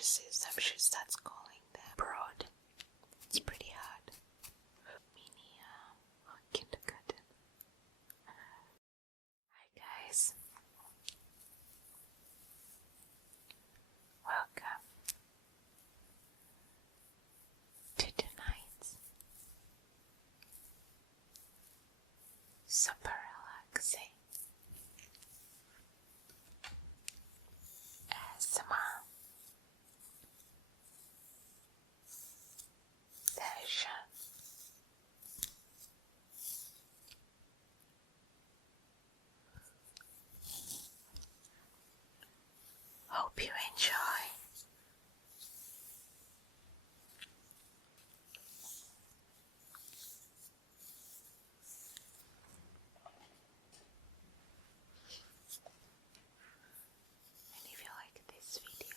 some she starts calling them broad. It's pretty hard. Mini kindergarten. Hi guys. Welcome to tonight's super relaxing ASMR session. Hope you enjoy. And if you like this video,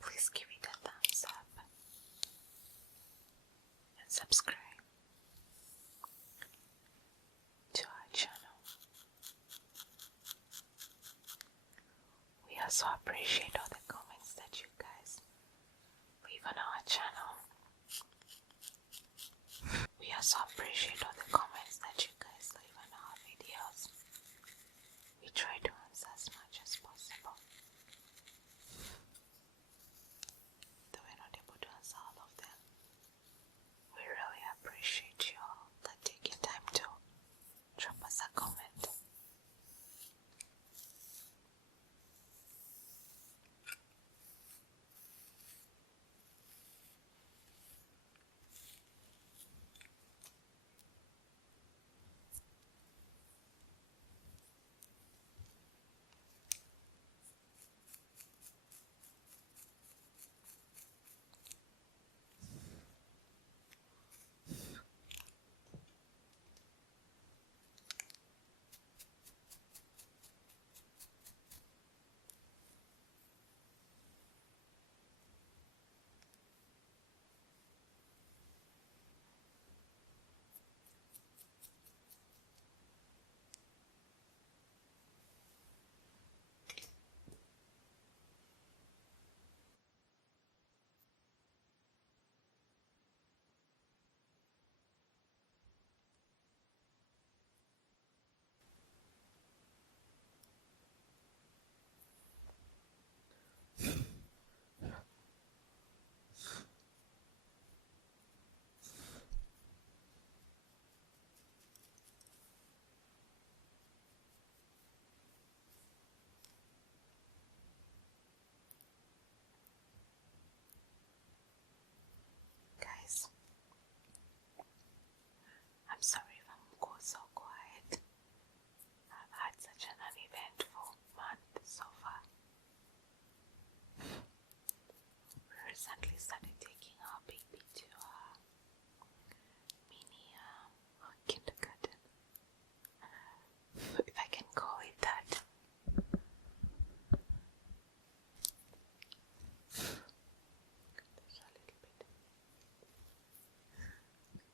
please give it a thumbs up and subscribe to our channel. We also appreciate all the comments that you guys leave on our channel. We also appreciate all the comments that you guys leave on our videos. We try to answer as much as possible. Though we're not able to answer all of them, we really appreciate you all that take your time to drop us a comment. Guys, I'm sorry if I'm so quiet. I've had such an uneventful month so far. We recently started taking our baby to mini kindergarten, if I can call it that. There's a little bit.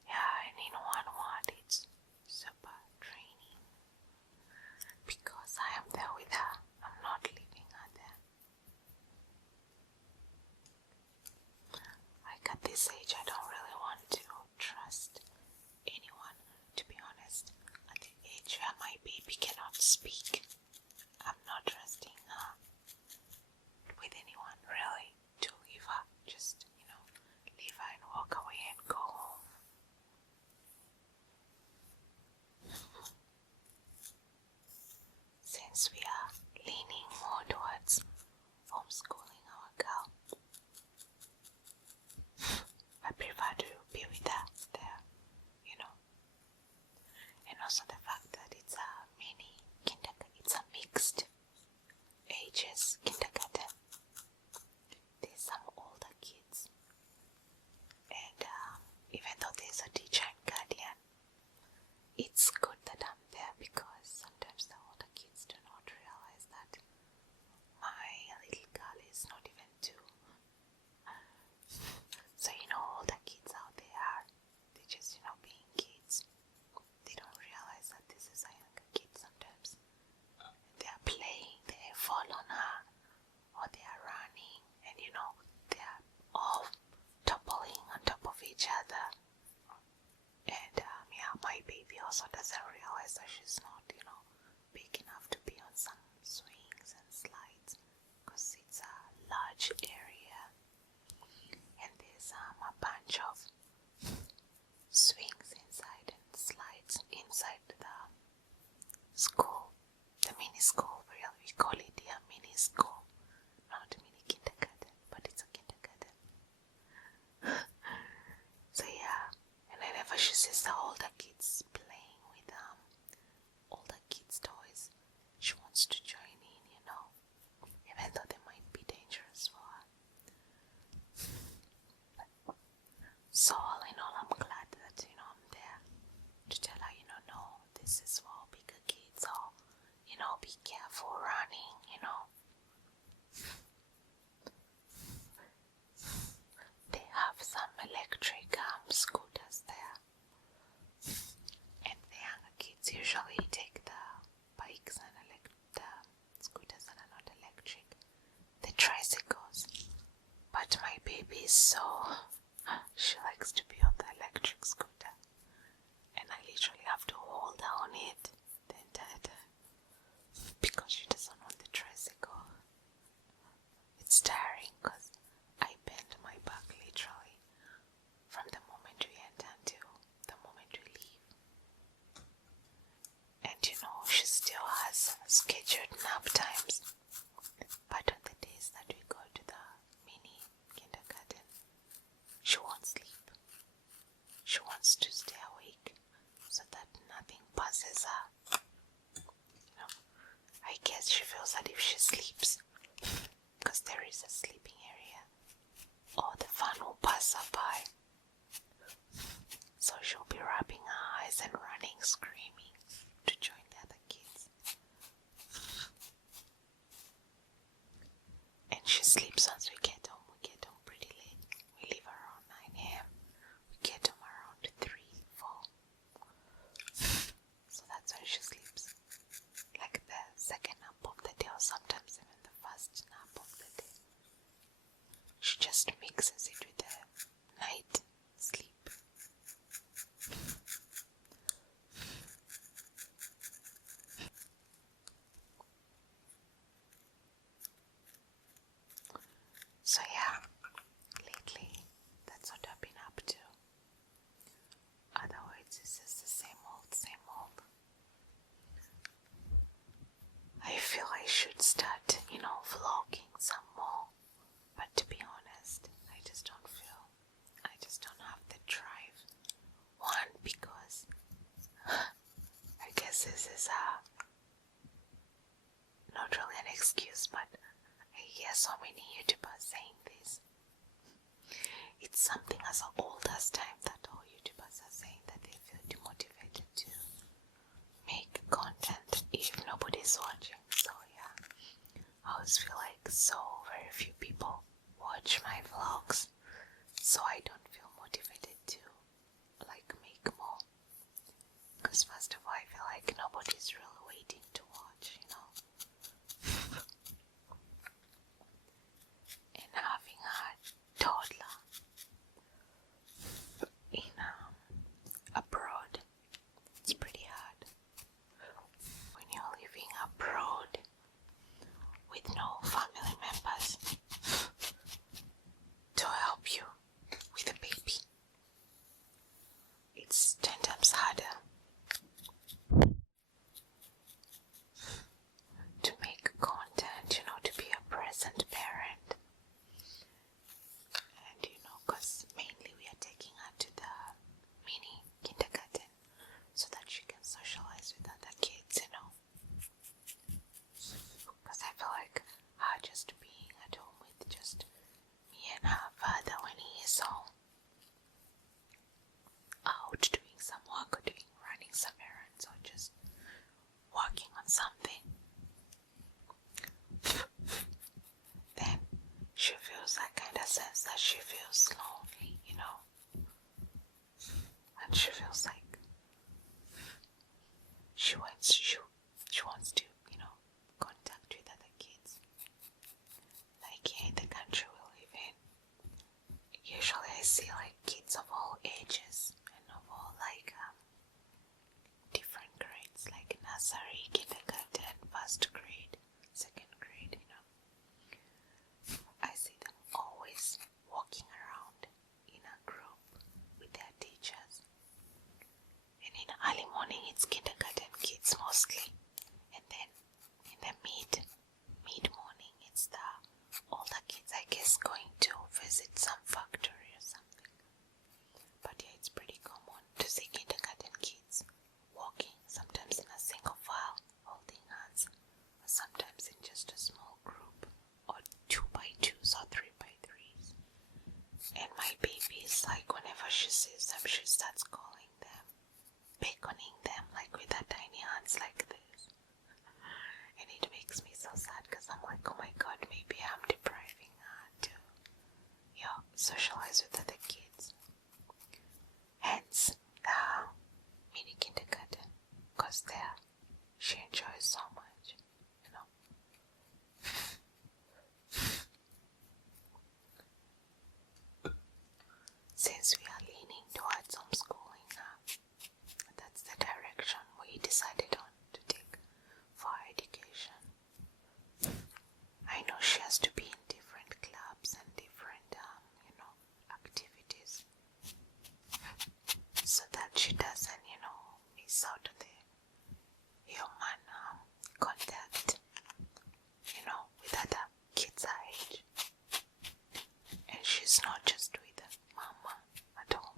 Yeah, and in one word, it's super draining because I am there with her. I'm not leaving her there. Like at this age, I don't really want to trust anyone, to be honest. At the age where my baby cannot speak, I'm not trusting her with anyone, really, to leave her. Just, leave her and walk away and go home. Since we are leaning more towards homeschooling our girl, I prefer to be with her there, And also the fact that it's a mini kindergarten, school, really. We call it mini school, not mini kindergarten, but it's a kindergarten. So yeah, and whenever she sees the older kids playing with older kids' toys, she wants to join in, even though they might be dangerous for her. So all in all, I'm glad that, I'm there to tell her, no, this is for bigger kids, or, be careful running, They have some electric scooters there. And the younger kids usually take the bikes and the scooters that are not electric, the tricycles. But my baby is she likes to be on the electric scooter. And I literally have to hold her on it the entire time because she doesn't want the tricycle. It's tiring because I bend my back literally from the moment we enter until the moment we leave. And she still has scheduled nap times. But on the days that we go to the mini kindergarten, she won't sleep. She wants to stay awake so that nothing passes her. I guess she feels that if she sleeps, because there is a sleeping area, or the fan will pass her by. So she'll be rubbing her eyes and running, screaming to join the other kids. And she sleeps once we get home. We get home pretty late. We leave around 9 a.m. We get home around 3, 4. So that's when she sleeps. Like the second nap of the day, or sometimes even the first nap of the day. She just mixes it with the night sleep. So yeah, lately that's what I've been up to. Otherwise it's just the same old, same old. I feel I should start, vlogging some more. But to be honest, I just don't have the drive. One, because I guess this is not really an excuse, but I hear so many YouTubers saying this. It's something as old as time that all YouTubers are saying that they feel demotivated to make content if nobody's watching. So yeah, I always feel like so very few people watch my vlogs, so I don't feel motivated to make more. Because first of all, I feel like nobody's really waiting to watch, And having a toddler in abroad, it's pretty hard. When you're living abroad with no family members to help you with a baby, it's 10 times harder to make content, to be a present parent. And because mainly we are taking her to the mini kindergarten so that she can socialize with other kids, Because I feel like her just being at home with just me and her father when he is home, out doing some work or running some errands or just working on something, then she feels that kind of sense that she feels lonely, and she feels like she wants to, contact with other kids. Like here in the country we live in, usually I see kids of all ages and of all different grades, like nursery, kindergarten, first grade, second grade, I see them always walking around in a group with their teachers. And in the early morning it's kindergarten kids mostly, and then in she enjoys so much, you know. Since we are leaning towards homeschooling now, that's the direction we decided on to take for our education. I know she has to be in different clubs and different, activities, so that she doesn't, miss out on the human contact, with other kids her age. And she's not just with mama at home,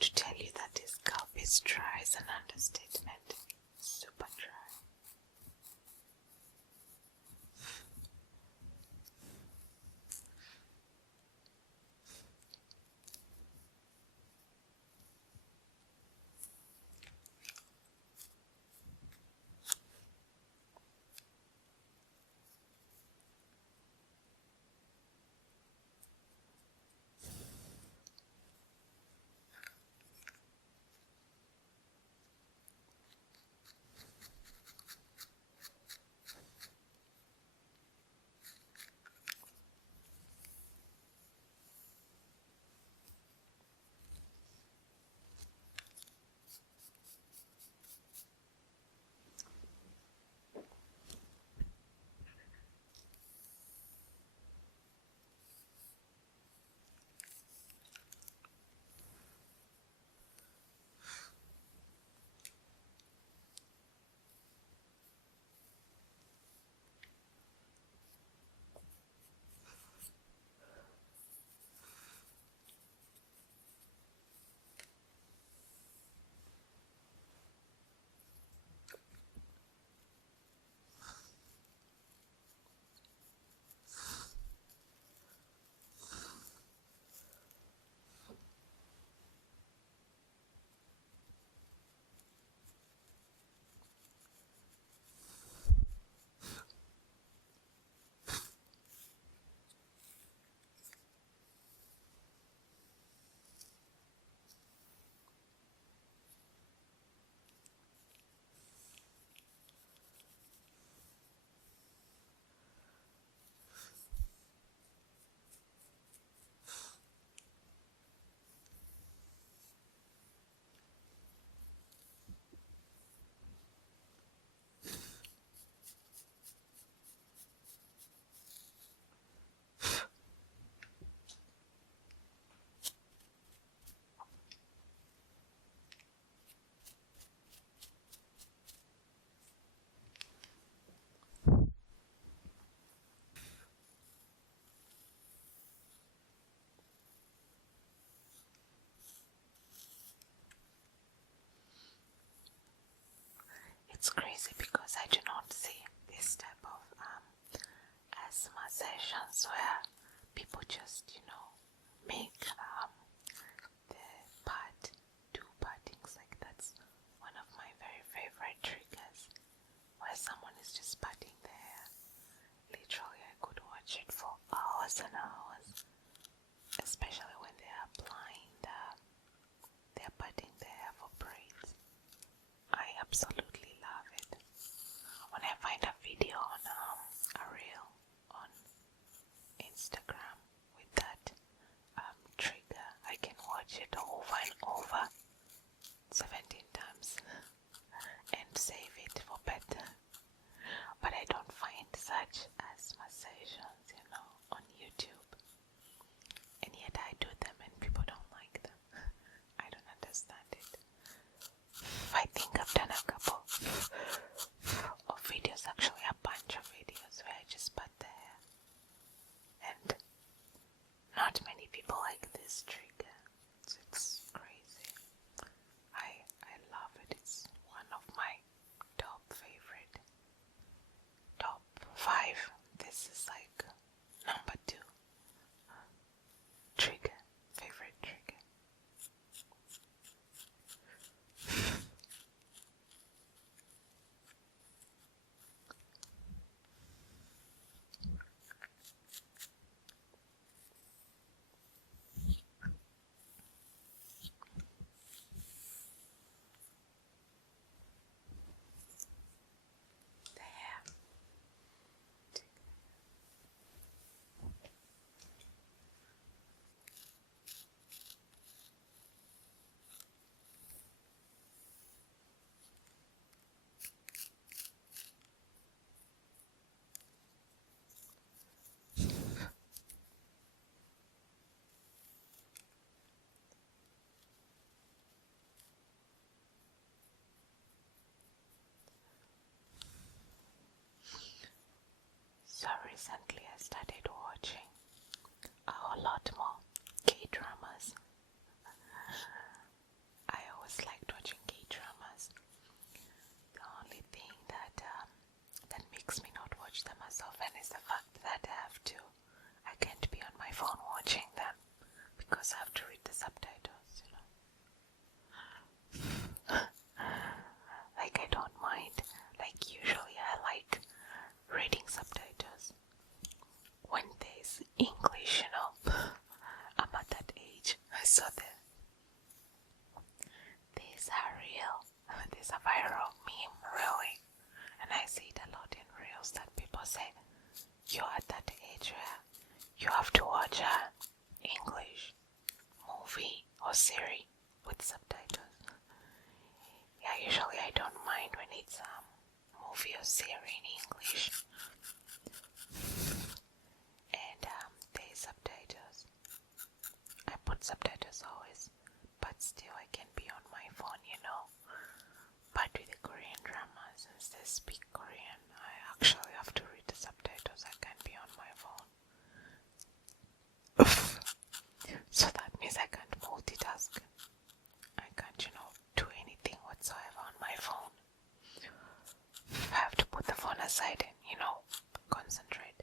To tell you that this scalp is dry is an understatement. Super dry. It's crazy because I do not see this type of asthma sessions where people just, make the part, do partings. Like, that's one of my very favorite triggers, where someone is just parting their hair. Literally, I could watch it for hours and hours, especially when they're applying they're parting their hair for braids. I absolutely love it. When I find a video on a reel on Instagram with that trigger, I can watch it over and over 17 times and save it for better. But I don't find such asthma sessions, on YouTube. And yet I do them and people don't like them. I don't understand it. I think I've done a couple of videos, actually a bunch of videos where I just pat the hair. And not many people like this trigger. It's crazy. I love it. It's one of my top favorite. Top 5. This is like number 2. Trigger. Favorite trigger. recently I started watching a whole lot more K-dramas. I always liked watching K-dramas. The only thing that makes me not watch them as often is the fact that I can't be on my phone watching them because I have to read the subtitles, you know. Like, I don't mind. Like, usually I like reading subtitles when there's English, you know. I'm at that age. So there's a viral meme, really, and I see it a lot in reels that people say, you're at that age where you have to watch an English movie or series with subtitles. Yeah, usually I don't mind when it's a movie or series in English and there's subtitles. I put subtitles always, but still I can be on my phone, you know. But with the Korean dramas, since they speak Korean, I actually have to read the subtitles. I can't be on my phone. So that means I can't multitask. I can't, you know, do anything whatsoever on my phone. I have to put the phone aside and, you know, concentrate.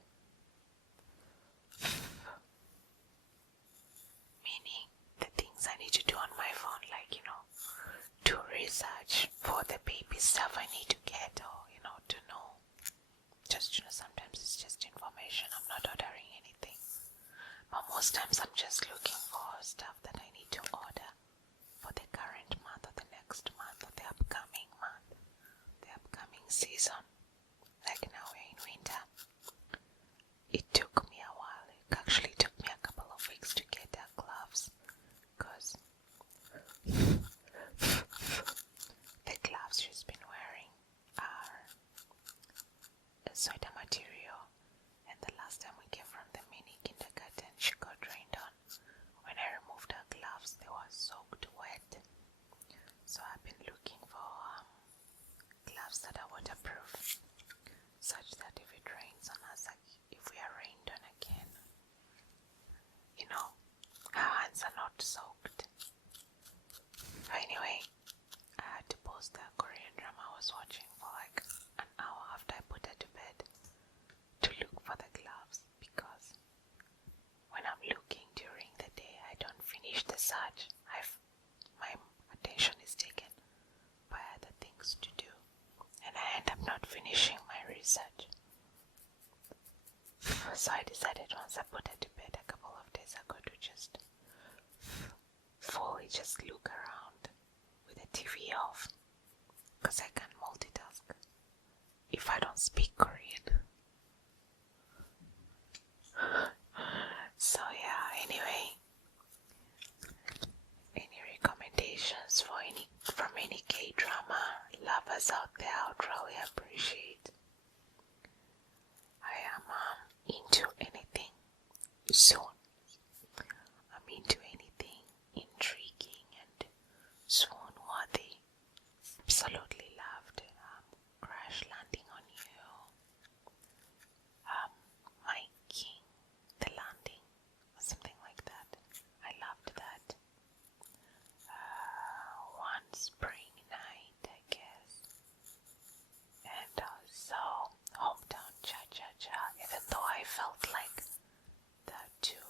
Meaning the things I need to do on my phone, like, you know, do research for the baby stuff I need to get, or, you know, to know. Just, you know, sometimes it's just information. I'm not ordering anything. But most times I'm just looking for stuff that I need to order for the current month or the next month or the upcoming month, the upcoming season. Like now we're in winter. It took me a while. It actually took me a couple of weeks to get the gloves because the gloves she's been wearing are a sweater material, and the last time we came from the mini kindergarten she got rained on. When I removed her gloves they were soaked wet, so I've been looking for gloves that are waterproof, such that if it rains on us, like if we are rained on again, you know, our hands are not soaked. Anyway, I had to pause the Korean drama I was watching for like an hour after I put her to bed to look for the gloves, because when I'm looking during the day I don't finish the search. My attention is taken by other things to do and I end up not finishing my research. So I decided once I put her to bed a couple of days ago to just fully just look around with the TV off, because I can't multitask if I don't speak Korean. So yeah, anyway, any recommendations from any K-drama lovers out there, I would really appreciate. I am into anything soon. I'm into anything intriguing and swoon-worthy. Absolutely loved Crash Landing on You, My King, The Landing, or something like that. I loved that. One Spring Night, I guess. And also Hometown Cha-Cha-Cha, even though I felt like the two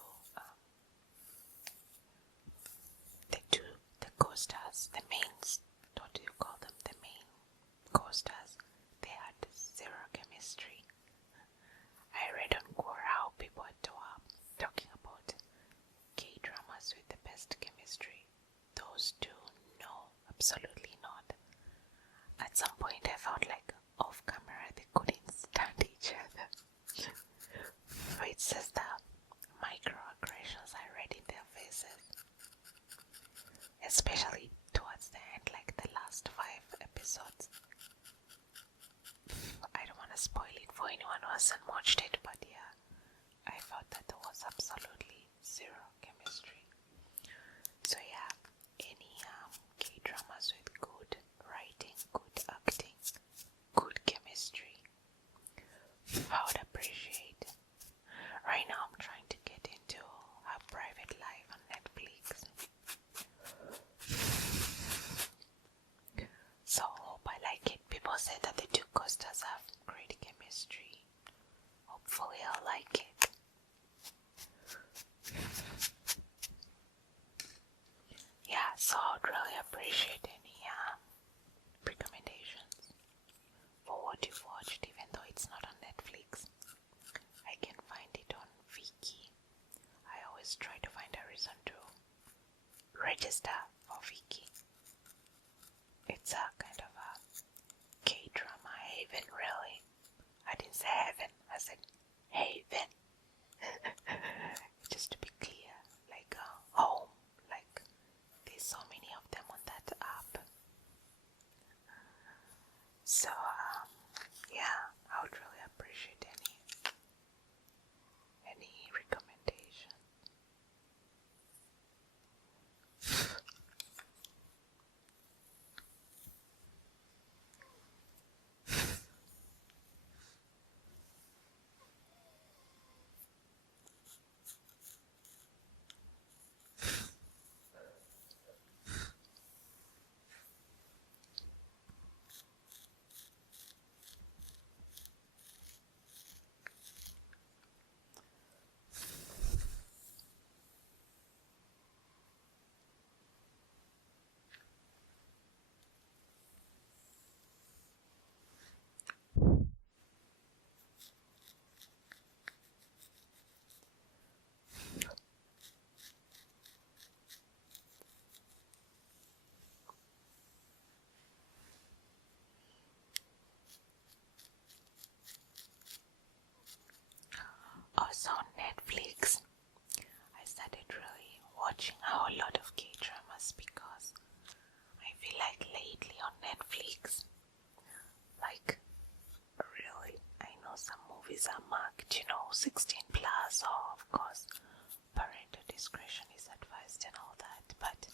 discretion is advised and all that, but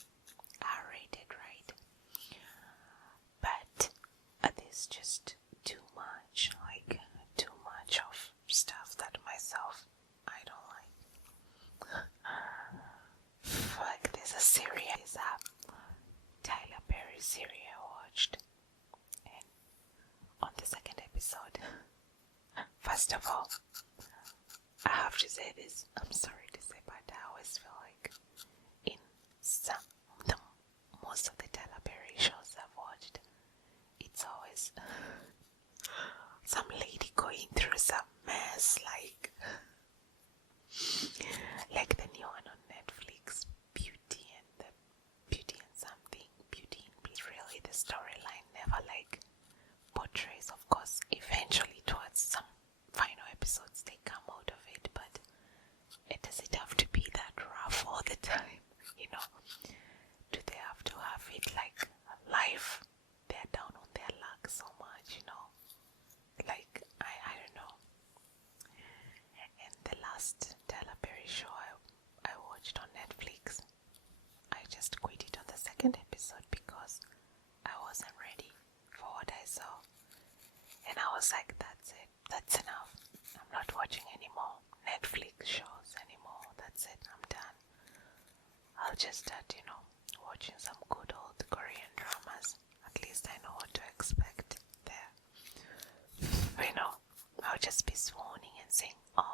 R-rated, right? But there's just too much, like too much of stuff that myself I don't like. Like there's a series, Tyler Perry series I watched, and on the second episode, first of all, I have to say this, I'm sorry to say, but I always feel like in most of the Tyler Perry shows I've watched, it's always some lady going through some mess, like the new one on Netflix, Beauty and something, Beauty and Beast. Really, the storyline never portrays, of course, eventually towards some final episodes they come out of it, but does it have to be that rough all the time? Do they have to have it like life? They're down on their luck so much, I don't know. And the last Tyler Perry show I watched on Netflix, I just quit it on the second episode because I wasn't ready for what I saw. And I was like, that's it, that's enough. I'm not watching any more Netflix shows anymore. That's it, I'm done. I'll just start, watching some good old Korean dramas. At least I know what to expect there. I'll just be swooning and saying, oh,